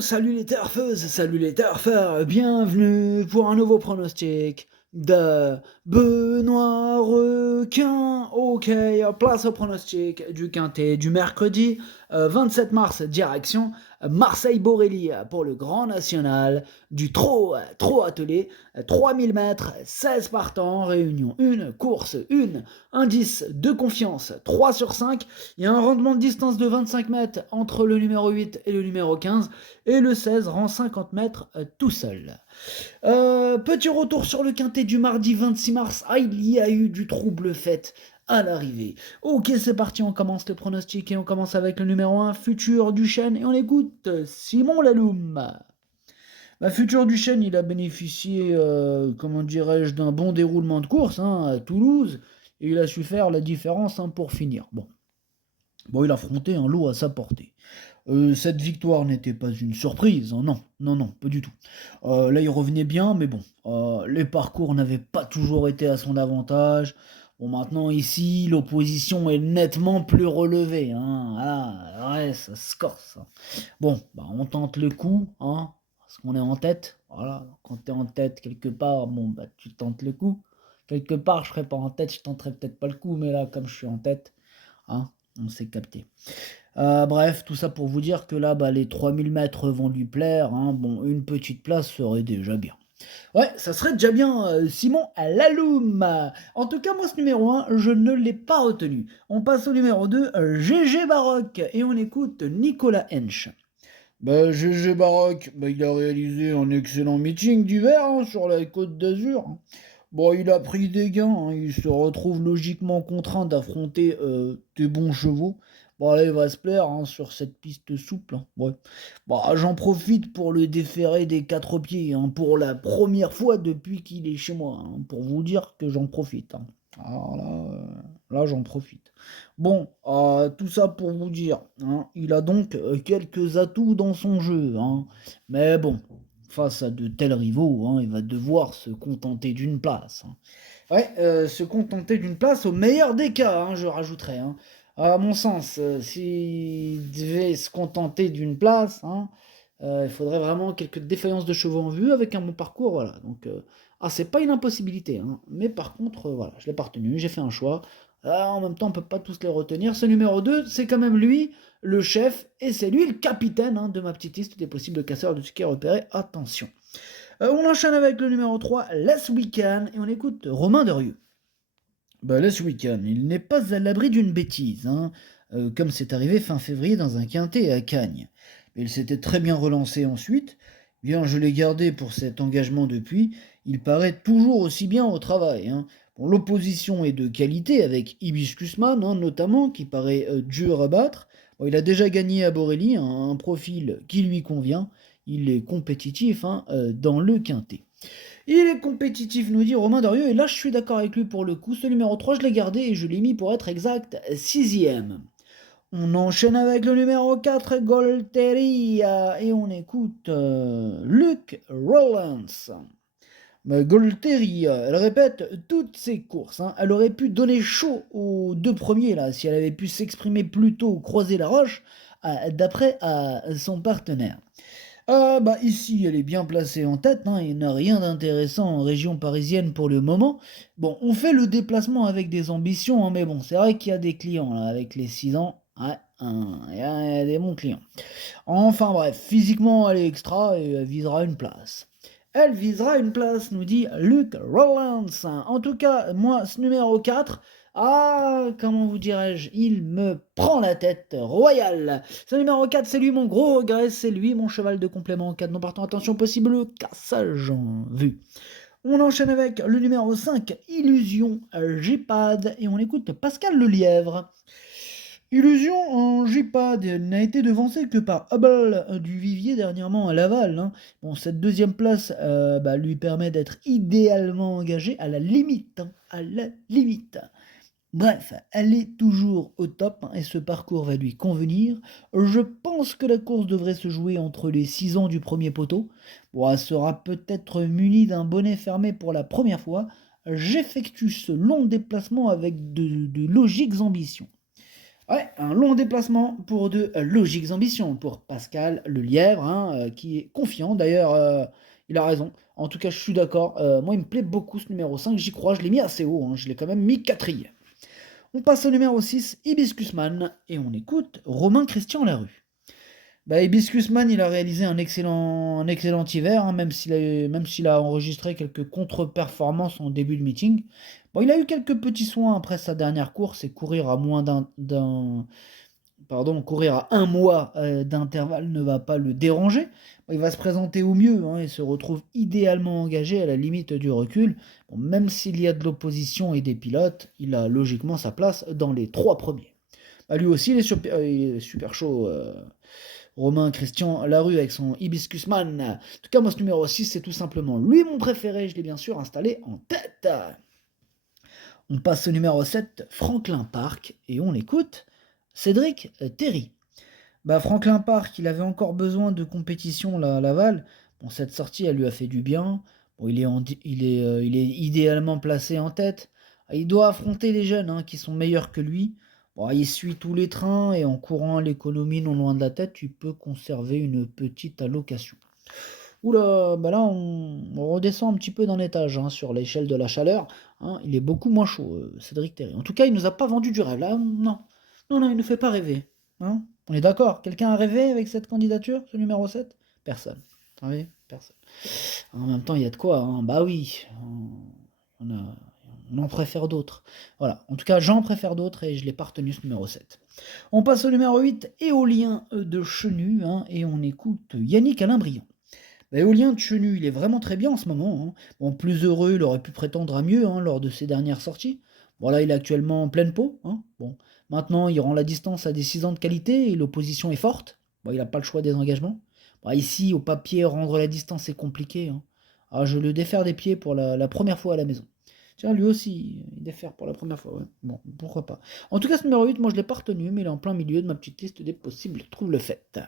Salut les turfeuses, salut les turfeurs, bienvenue pour un nouveau pronostic de Benoît Requin. Ok, place au pronostic du quintet du mercredi 27 mars, direction Marseille-Borelli pour le Grand National du trot attelé, 3000 mètres, 16 partants, réunion 1, course 1, indice de confiance 3 sur 5. Il y a un rendement de distance de 25 mètres entre le numéro 8 et le numéro 15, et le 16 rend 50 mètres tout seul. Petit retour sur le quintet du mardi 26 mars. Il y a eu du trouble fait à l'arrivée. Ok, c'est parti, on commence le pronostic et on commence avec le numéro 1, Futur Duchesne, et on écoute Simon Laloum. Futur Duchesne, il a bénéficié, comment dirais-je, d'un bon déroulement de course à Toulouse, et il a su faire la différence pour finir. Bon, il affrontait un lot à sa portée. Cette victoire n'était pas une surprise, non, non, non, pas du tout. Là, il revenait bien, mais bon, les parcours n'avaient pas toujours été à son avantage. Bon, maintenant, ici, l'opposition est nettement plus relevée. Ah, ouais, ça se corse. Bon, on tente le coup, parce qu'on est en tête. Voilà, quand tu es en tête quelque part, tu tentes le coup. Quelque part, je serais pas en tête, je tenterais peut-être pas le coup, mais là, comme je suis en tête, on s'est capté. Bref, tout ça pour vous dire que là, les 3000 mètres vont lui plaire. Une petite place serait déjà bien. Ouais, ça serait déjà bien, Simon Laloum. En tout cas, moi, ce numéro 1, je ne l'ai pas retenu. On passe au numéro 2, GG Baroque, et on écoute Nicolas Hench. GG Baroque, il a réalisé un excellent meeting d'hiver sur la Côte d'Azur. Il a pris des gains, il se retrouve logiquement contraint d'affronter des bons chevaux. Là, il va se plaire sur cette piste souple. Ouais. J'en profite pour le déférer des quatre pieds, pour la première fois depuis qu'il est chez moi, pour vous dire que j'en profite. Alors là, j'en profite. Tout ça pour vous dire, il a donc quelques atouts dans son jeu, mais bon, face à de tels rivaux, il va devoir se contenter d'une place. Ouais, se contenter d'une place au meilleur des cas, je rajouterais. À mon sens, s'il devait se contenter d'une place, il faudrait vraiment quelques défaillances de chevaux en vue avec un bon parcours, voilà. Donc, c'est pas une impossibilité, mais par contre, voilà, je l'ai pas retenu, j'ai fait un choix. En même temps, on peut pas tous les retenir. Ce numéro 2, c'est quand même lui, le chef, et c'est lui le capitaine de ma petite liste des possibles casseurs de tickets repérés. Attention. On enchaîne avec le numéro 3, Les Weekend, et on écoute Romain Derieux. Les Weekend, il n'est pas à l'abri d'une bêtise, comme c'est arrivé fin février dans un quintet à Cagnes. Mais il s'était très bien relancé ensuite. Bien, je l'ai gardé pour cet engagement depuis. Il paraît toujours aussi bien au travail. L'opposition est de qualité avec Hibiscusman, notamment, qui paraît dur à battre. Il a déjà gagné à Borelli, un profil qui lui convient. Il est compétitif dans le quintet. Il est compétitif, nous dit Romain Dorieux, et là je suis d'accord avec lui pour le coup. Ce numéro 3, je l'ai gardé et je l'ai mis pour être exact 6ème. On enchaîne avec le numéro 4, Golteria, et on écoute Luc Rollins. Golteria, elle répète toutes ses courses. Elle aurait pu donner chaud aux deux premiers là, si elle avait pu s'exprimer plus tôt, croiser la roche, d'après son partenaire. Ici, elle est bien placée en tête, il n'y a rien d'intéressant en région parisienne pour le moment. On fait le déplacement avec des ambitions, mais bon, c'est vrai qu'il y a des clients, là, avec les 6 ans, il y a des bons clients. Enfin bref, physiquement, elle est extra et elle visera une place. Elle visera une place, nous dit Luc Rollins. En tout cas, moi, ce numéro 4, comment vous dirais-je, il me prend la tête royale. Ce numéro 4, c'est lui mon gros regret, c'est lui mon cheval de complément en cas de non partant. Attention, possible cassage en vue. On enchaîne avec le numéro 5, Illusion J-Pad, et on écoute Pascal Lelièvre. Illusion en J-Pad n'a été devancé que par Hubble du Vivier dernièrement à Laval. Cette deuxième place lui permet d'être idéalement engagée à la limite. À la limite. Bref, elle est toujours au top et ce parcours va lui convenir. Je pense que la course devrait se jouer entre les 6 ans du premier poteau. Elle sera peut-être munie d'un bonnet fermé pour la première fois. J'effectue ce long déplacement avec de logiques ambitions. Ouais, un long déplacement pour de logiques ambitions pour Pascal le lièvre, hein, qui est confiant. D'ailleurs, il a raison. En tout cas, je suis d'accord. Moi, il me plaît beaucoup ce numéro 5. J'y crois. Je l'ai mis assez haut, hein. Je l'ai quand même mis quatrième. On passe au numéro 6, Hibiscusman, et on écoute Romain Christian Larue. Bah, Hibiscusman, il a réalisé un excellent hiver, hein, même s'il a enregistré quelques contre-performances en début de meeting. Bon, il a eu quelques petits soins après sa dernière course et courir à un mois d'intervalle ne va pas le déranger. Bon, il va se présenter au mieux, hein, et se retrouve idéalement engagé à la limite du recul. Bon, même s'il y a de l'opposition et des pilotes, il a logiquement sa place dans les trois premiers. Bah, lui aussi, il est super chaud. Romain Christian Larue avec son Hibiscusman. En tout cas, moi, ce numéro 6, c'est tout simplement lui mon préféré. Je l'ai bien sûr installé en tête. On passe au numéro 7, Franklin Park, et on écoute Cédric Terry. Bah, Franklin Park, il avait encore besoin de compétition là, à Laval. Bon, cette sortie, elle lui a fait du bien. Bon, il est idéalement placé en tête. Il doit affronter les jeunes, hein, qui sont meilleurs que lui. Bon, il suit tous les trains et en courant à l'économie non loin de la tête, tu peux conserver une petite allocation. Oula, bah là on redescend un petit peu d'un étage, hein, sur l'échelle de la chaleur, hein. Il est beaucoup moins chaud, Cédric Terry. En tout cas, il nous a pas vendu du rêve. Là, non. Non, non, il ne fait pas rêver, hein. On est d'accord? Quelqu'un a rêvé avec cette candidature, ce numéro 7? Personne. Ah oui, personne. En même temps, il y a de quoi, hein. Bah oui, on en préfère d'autres. Voilà. En tout cas, j'en préfère d'autres et je l'ai pas retenu, ce numéro 7. On passe au numéro 8, Éolien de Chenu, hein, et on écoute Yannick Alain-Briand. Bah, Éolien de Chenu, il est vraiment très bien en ce moment, hein. Bon, plus heureux, il aurait pu prétendre à mieux, hein, lors de ses dernières sorties. Bon, là, il est actuellement en pleine peau, hein. Bon, maintenant, il rend la distance à des 6 ans de qualité et l'opposition est forte. Bon, il n'a pas le choix des engagements. Bon, ici, au papier, rendre la distance, c'est compliqué, hein. Ah, je le défaire des pieds pour la première fois à la maison. Tiens, lui aussi, il défère pour la première fois, ouais. Bon, pourquoi pas. En tout cas, ce numéro 8, moi, je l'ai pas retenu, mais il est en plein milieu de ma petite liste des possibles trouve le fait.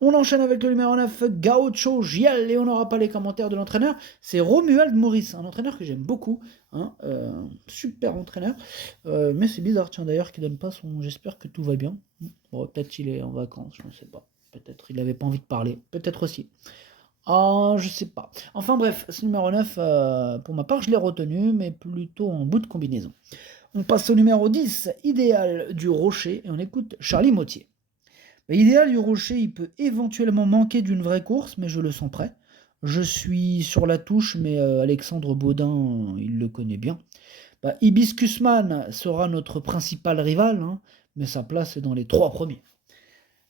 On enchaîne avec le numéro 9, Gaucho Gial, et on n'aura pas les commentaires de l'entraîneur. C'est Romuald Maurice, un entraîneur que j'aime beaucoup, hein, super entraîneur. Mais c'est bizarre, tiens, d'ailleurs, qu'il donne pas son. J'espère que tout va bien. Bon, peut-être qu'il est en vacances, je ne sais pas. Peut-être il n'avait pas envie de parler. Peut-être aussi. Ah, je sais pas. Enfin bref, ce numéro 9, pour ma part, je l'ai retenu, mais plutôt en bout de combinaison. On passe au numéro 10, Idéal du Rocher, et on écoute Charlie Mautier. L'idéal du Rocher, il peut éventuellement manquer d'une vraie course, mais je le sens prêt. Je suis sur la touche, mais Alexandre Baudin, il le connaît bien. Bah, Hibiscusman sera notre principal rival, hein, mais sa place est dans les trois premiers.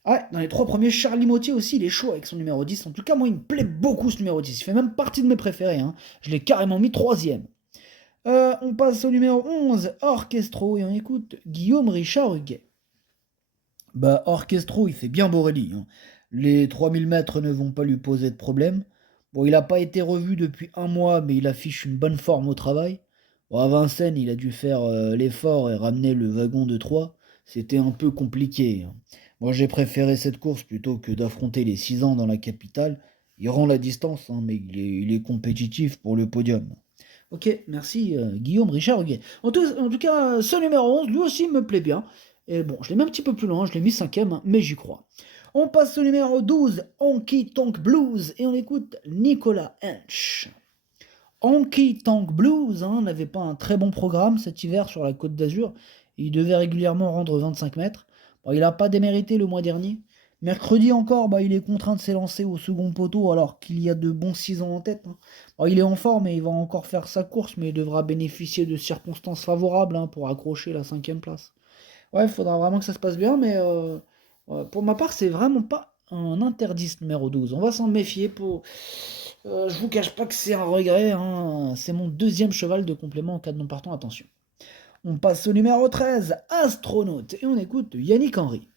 Ouais, dans les trois premiers, Charlie Mautier aussi, il est chaud avec son numéro 10. En tout cas, moi, il me plaît beaucoup ce numéro 10. Il fait même partie de mes préférés, hein. Je l'ai carrément mis troisième. On passe au numéro 11, Orchestro, et on écoute Guillaume Richard Huguet. Bah, Orchestro, il fait bien Borelli, hein. Les 3000 mètres ne vont pas lui poser de problème. Bon, il n'a pas été revu depuis un mois, mais il affiche une bonne forme au travail. Bon, à Vincennes, il a dû faire l'effort et ramener le wagon de 3. C'était un peu compliqué, hein. Moi, j'ai préféré cette course plutôt que d'affronter les 6 ans dans la capitale. Il rend la distance, hein, mais il est compétitif pour le podium. Ok, merci Guillaume Richard Huguet. En tout cas, ce numéro 11, lui aussi me plaît bien. Et bon, je l'ai mis un petit peu plus loin, je l'ai mis cinquième, hein, mais j'y crois. On passe au numéro 12, Honky Tonk Blues, et on écoute Nicolas Hench. Honky Tonk Blues, hein, n'avait pas un très bon programme cet hiver sur la Côte d'Azur. Il devait régulièrement rendre 25 mètres. Bon, il n'a pas démérité le mois dernier. Mercredi encore, bah, il est contraint de s'élancer au second poteau alors qu'il y a de bons 6 ans en tête, hein. Bon, il est en forme et il va encore faire sa course, mais il devra bénéficier de circonstances favorables, hein, pour accrocher la cinquième place. Ouais, il faudra vraiment que ça se passe bien, mais ouais, pour ma part, c'est vraiment pas un interdit ce numéro 12. On va s'en méfier. Je vous cache pas que c'est un regret, hein. C'est mon deuxième cheval de complément en cas de non partant, attention. On passe au numéro 13, Astronaute, et on écoute Yannick Henry.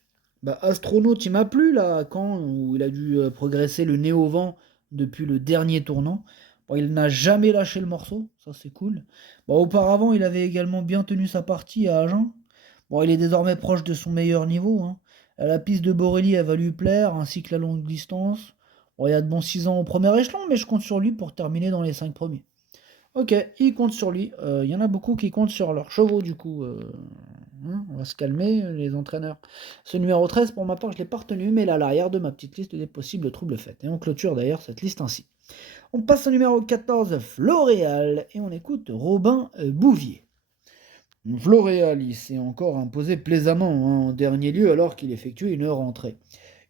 Bah, Astronaute, il m'a plu là, à Caen, où il a dû progresser le nez au vent depuis le dernier tournant. Bon, il n'a jamais lâché le morceau, ça c'est cool. Bon, auparavant, il avait également bien tenu sa partie à Agen. Bon, il est désormais proche de son meilleur niveau, hein. La piste de Borelli, elle va lui plaire, ainsi que la longue distance. Bon, il y a de bons 6 ans au premier échelon, mais je compte sur lui pour terminer dans les 5 premiers. Ok, il compte sur lui. Il y en a beaucoup qui comptent sur leurs chevaux, du coup. hein, on va se calmer, les entraîneurs. Ce numéro 13, pour ma part, je ne l'ai pas retenu, mais il est à l'arrière de ma petite liste des possibles troubles faits. Et on clôture d'ailleurs cette liste ainsi. On passe au numéro 14, Floréal, et on écoute Robin Bouvier. Floréal, il s'est encore imposé plaisamment hein, en dernier lieu alors qu'il effectuait une rentrée.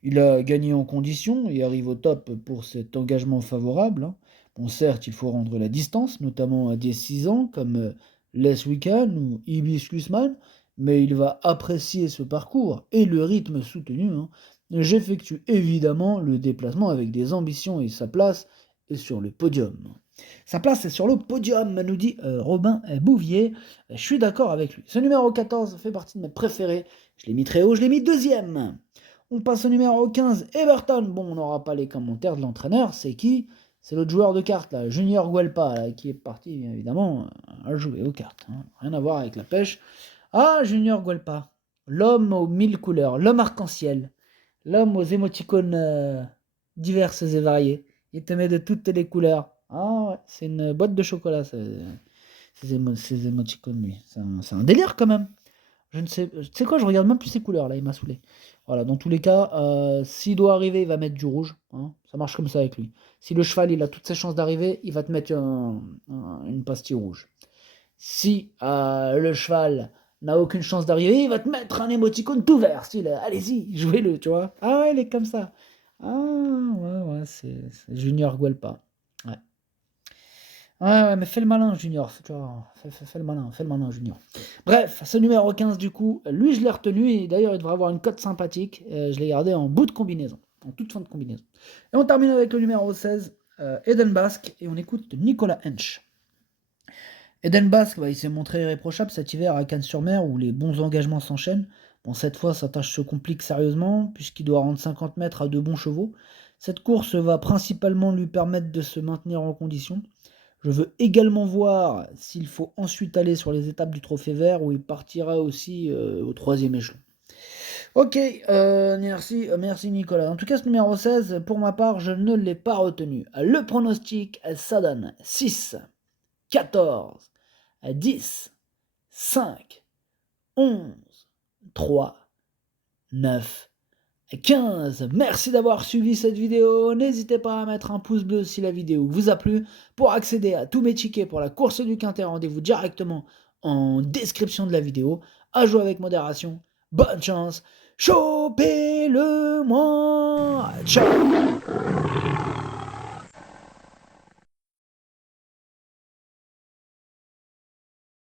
Il a gagné en condition et arrive au top pour cet engagement favorable, hein. Bon, certes, il faut rendre la distance, notamment à des 6 ans comme Les Weekend ou Hibiscusman, mais il va apprécier ce parcours et le rythme soutenu, hein. J'effectue évidemment le déplacement avec des ambitions et sa place est sur le podium. Sa place est sur le podium, nous dit Robin Bouvier. Je suis d'accord avec lui. Ce numéro 14 fait partie de mes préférés. Je l'ai mis très haut, je l'ai mis deuxième. On passe au numéro 15, Everton. Bon, on n'aura pas les commentaires de l'entraîneur. C'est qui? C'est l'autre joueur de cartes, là, Junior Guelpa, là, qui est parti, bien évidemment, à jouer aux cartes. Hein. Rien à voir avec la pêche. Ah, Junior Guelpa. L'homme aux 1000 couleurs, l'homme arc-en-ciel, l'homme aux émoticônes diverses et variées. Il te met de toutes les couleurs. Ah ouais, c'est une boîte de chocolat, ces émoticônes, lui. C'est un délire quand même. Je ne sais, tu sais quoi, je regarde même plus ses couleurs là, il m'a saoulé. Voilà, dans tous les cas, s'il doit arriver, il va mettre du rouge. Hein, ça marche comme ça avec lui. Si le cheval il a toutes ses chances d'arriver, il va te mettre une pastille rouge. Si le cheval n'a aucune chance d'arriver, il va te mettre un émoticône tout vert. Style, allez-y, jouez-le, tu vois. Ah ouais, il est comme ça. Ah ouais, c'est Junior Guelpa. Ouais. Ouais, mais fais le malin, Junior. Tu vois, fais le malin, Junior. Bref, ce numéro 15, du coup, lui, je l'ai retenu. Et d'ailleurs, il devrait avoir une cote sympathique. Je l'ai gardé en bout de combinaison. En toute fin de combinaison. Et on termine avec le numéro 16, Eden Basque. Et on écoute Nicolas Hench. Eden Basque, il s'est montré irréprochable cet hiver à Cannes-sur-Mer où les bons engagements s'enchaînent. Bon, cette fois, sa tâche se complique sérieusement puisqu'il doit rendre 50 mètres à de bons chevaux. Cette course va principalement lui permettre de se maintenir en condition. Je veux également voir s'il faut ensuite aller sur les étapes du Trophée Vert où il partira aussi au 3e échelon. Ok, merci Nicolas. En tout cas, ce numéro 16, pour ma part, je ne l'ai pas retenu. Le pronostic, ça donne 6, 14, 10, 5, 11, 3, 9, 15. Merci d'avoir suivi cette vidéo. N'hésitez pas à mettre un pouce bleu si la vidéo vous a plu. Pour accéder à tous mes tickets pour la course du Quintet, rendez-vous directement en description de la vidéo. À jouer avec modération. Bonne chance. Chopez-le moi. Ciao.